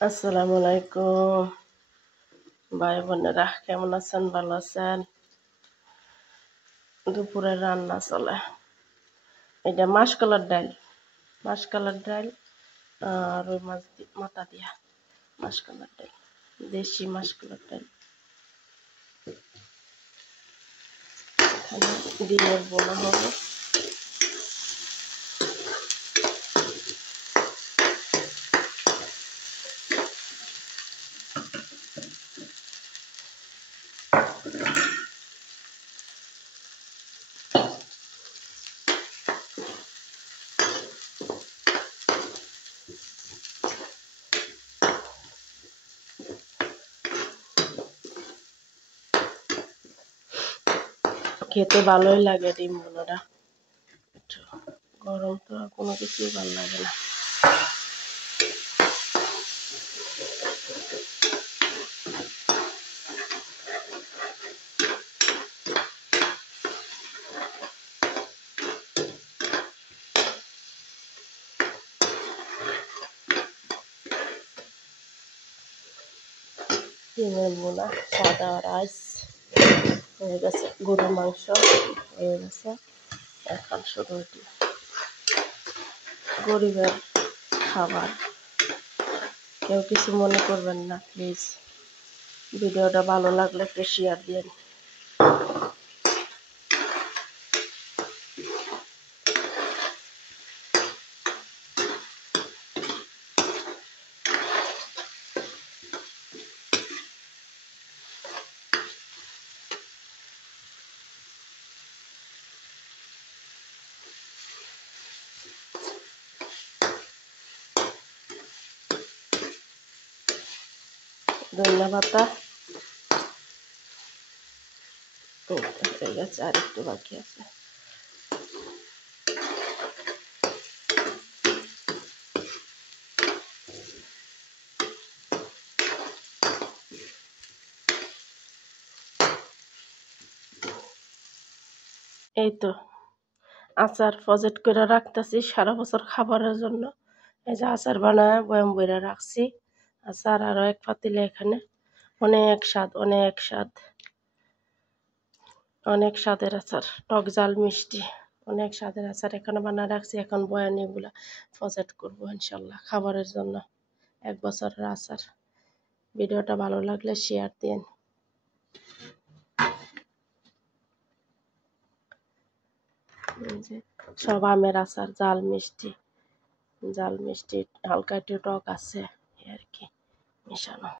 আসসালামু আলাইকুম ভাই বোনেরা, কেমন আছেন? ভালো আছেন? দুপুরে রান্না চলে। এটা মাসকলার ডাল আর ওই মাছ মাথা দিয়া মাসকলার ডাল, দেশি মাসকলার ডাল। এখানে ডিমের বোনা হবে। খেতে ভালোই লাগে ডিম বোনাটা। গরম তো আর কোনো কিছুই ভালো লাগে না। ডিমের বোনা, সাদা রাইস হয়ে গেছে, গরুর মাংস হয়ে গেছে। এখন শুধু এটি গরিবের খাবার, কেউ কিছু মনে করবেন না প্লিজ। ভিডিওটা ভালো লাগলে একটু শেয়ার দিন। ধন্যবাদ। হয়ে গেছে, আর একটু বাকি আছে। এই তো আচার প্রজেক্ট করে রাখতেছি সারা বছর খাবারের জন্য। এই যে আচার বানায় বয়াম বইরা রাখছি। আচার আরো এক পাতিলে, এখানে অনেক স্বাদ, অনেক স্বাদ, অনেক স্বাদের আচার, টক ঝাল মিষ্টি, অনেক স্বাদের আচার এখানে বানায় রাখছি। এখন বয়ান এগুলা প্রজেক্ট করবো ইনশাল্লাহ খাবারের জন্য। 1 বছরের আচার। ভিডিওটা ভালো লাগলে শেয়ার দিন। সব আমের আচার, ঝাল মিষ্টি, হালকা একটু টক আছে আর কি মেশানো।